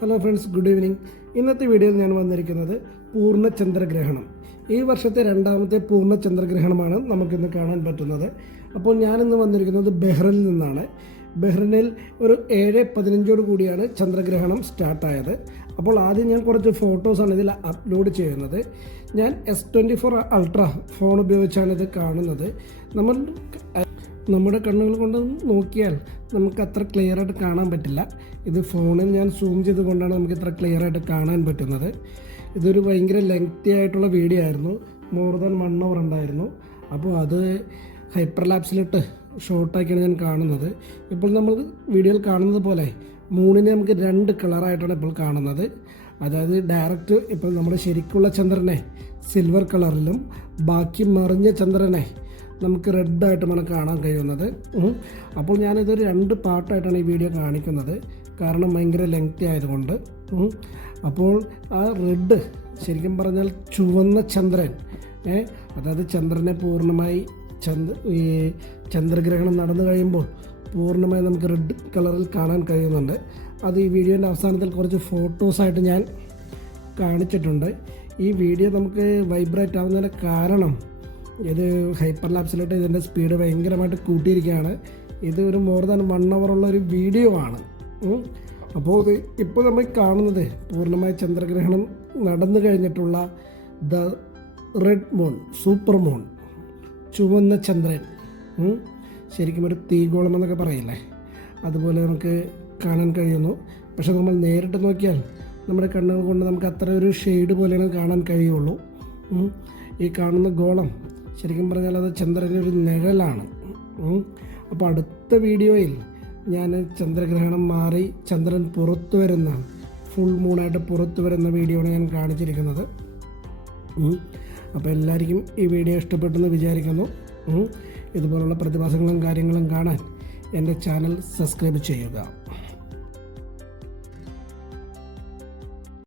Hello friends good evening ഇന്നത്തെ വീഡിയോയിൽ ഞാൻ വന്നിരിക്കുന്നത് പൂർണചന്ദ്രഗ്രഹണം. ഈ വർഷത്തെ രണ്ടാമത്തെ പൂർണചന്ദ്രഗ്രഹണമാണ് നമുക്കിന്ന് കാണാൻ പറ്റുന്നത്. അപ്പോൾ ഞാനിന്ന് വന്നിരിക്കുന്നത് ബെഹ്റനിൽ നിന്നാണ്. ബെഹ്റിനിൽ ഒരു ഏഴ് പതിനഞ്ചോട് കൂടിയാണ് ചന്ദ്രഗ്രഹണം സ്റ്റാർട്ടായത് അപ്പോൾ ആദ്യം ഞാൻ കുറച്ച് ഫോട്ടോസാണ് ഇതിൽ അപ്ലോഡ് ചെയ്യുന്നത്. ഞാൻ S twenty four ultra phone ഉപയോഗിച്ചാണ് ഇത് കാണുന്നത്. നമ്മൾ നമ്മുടെ കണ്ണുകൾ കൊണ്ട് നോക്കിയാൽ നമുക്ക് അത്ര ക്ലിയർ ആയിട്ട് കാണാൻ പറ്റില്ല. ഇത് ഫോണിൽ ഞാൻ സൂം ചെയ്തുകൊണ്ടാണ് നമുക്ക് ഇത്ര ക്ലിയർ ആയിട്ട് കാണാൻ പറ്റുന്നത്. ഇതൊരു ഭയങ്കര ലെങ്തി ആയിട്ടുള്ള വീഡിയോ ആയിരുന്നു. മോർ ദാൻ വൺ അവർ ഉണ്ടായിരുന്നു. അപ്പോൾ അത് ഹൈപ്പർ ലാപ്സിലിട്ട് ഷോർട്ടാക്കിയാണ് ഞാൻ കാണുന്നത്. ഇപ്പോൾ നമ്മൾ വീഡിയോയിൽ കാണുന്നത് പോലെ മൂണിനെ നമുക്ക് രണ്ട് കളറായിട്ടാണ് ഇപ്പോൾ കാണുന്നത്. അതായത് ഡയറക്റ്റ് ഇപ്പോൾ നമ്മുടെ ശരിക്കുള്ള ചന്ദ്രനെ സിൽവർ കളറിലും ബാക്കി മറിഞ്ഞ ചന്ദ്രനെ നമുക്ക് റെഡായിട്ടുമാണ് കാണാൻ കഴിയുന്നത്. അപ്പോൾ ഞാനിതൊരു രണ്ട് പാർട്ടായിട്ടാണ് ഈ വീഡിയോ കാണിക്കുന്നത്. കാരണം ഭയങ്കര ലെങ്തി ആയതുകൊണ്ട്. അപ്പോൾ ആ റെഡ് ശരിക്കും പറഞ്ഞാൽ ചുവന്ന ചന്ദ്രൻ. അതായത് ചന്ദ്രനെ പൂർണമായി ചന്ദ്ര ഈ ചന്ദ്രഗ്രഹണം നടന്നു കഴിയുമ്പോൾ പൂർണമായി നമുക്ക് റെഡ് കളറിൽ കാണാൻ കഴിയുന്നുണ്ട്. അത് ഈ വീഡിയോന്റെ അവസാനത്തിൽ കുറച്ച് ഫോട്ടോസായിട്ട് ഞാൻ കാണിച്ചിട്ടുണ്ട്. ഈ വീഡിയോ നമുക്ക് വൈബ്രേറ്റ് ആവുന്നതിന്റെ കാരണം ഇത് ഹൈപ്പർ ലാപ്സിലോട്ട് ഇതിന്റെ സ്പീഡ് ഭയങ്കരമായിട്ട് കൂട്ടിയിരിക്കുകയാണ്. ഇത് ഒരു മോർ ദാൻ വൺ ഉള്ള ഒരു വീഡിയോ ആണ്. അപ്പോൾ ഇത് ഇപ്പോൾ നമ്മൾ കാണുന്നത് പൂർണമായ ചന്ദ്രഗ്രഹണം നടന്നു കഴിഞ്ഞിട്ടുള്ള the red moon super moon ചുവന്ന ചന്ദ്രൻ. ശരിക്കും ഒരു തീഗോളം എന്നൊക്കെ പറയില്ലേ? അതുപോലെ നമുക്ക് കാണാൻ കഴിയുന്നു. പക്ഷെ നമ്മൾ നേരിട്ട് നോക്കിയാൽ നമ്മുടെ കണ്ണുകൾ കൊണ്ട് നമുക്ക് അത്ര ഒരു ഷെയ്ഡ് പോലെയാണ് കാണാൻ കഴിയുള്ളൂ. ഈ കാണുന്ന ഗോളം ശരിക്കും പറഞ്ഞാൽ അത് ചന്ദ്രന്റെ ഒരു നിഴലാണ് അപ്പോൾ അടുത്ത വീഡിയോയിൽ ഞാൻ ചന്ദ്രഗ്രഹണം മാറി ചന്ദ്രൻ പുറത്തു വരുന്ന ഫുൾ മൂണായിട്ട് പുറത്തു വരുന്ന വീഡിയോ ആണ് ഞാൻ കാണിച്ചിരിക്കുന്നത്. അപ്പോൾ എല്ലാവർക്കും ഈ വീഡിയോ ഇഷ്ടപ്പെട്ടെന്ന് വിചാരിക്കുന്നു. ഇതുപോലുള്ള പ്രതിഭാസങ്ങളും കാര്യങ്ങളും കാണാൻ എന്റെ ചാനൽ സബ്സ്ക്രൈബ് ചെയ്യുക.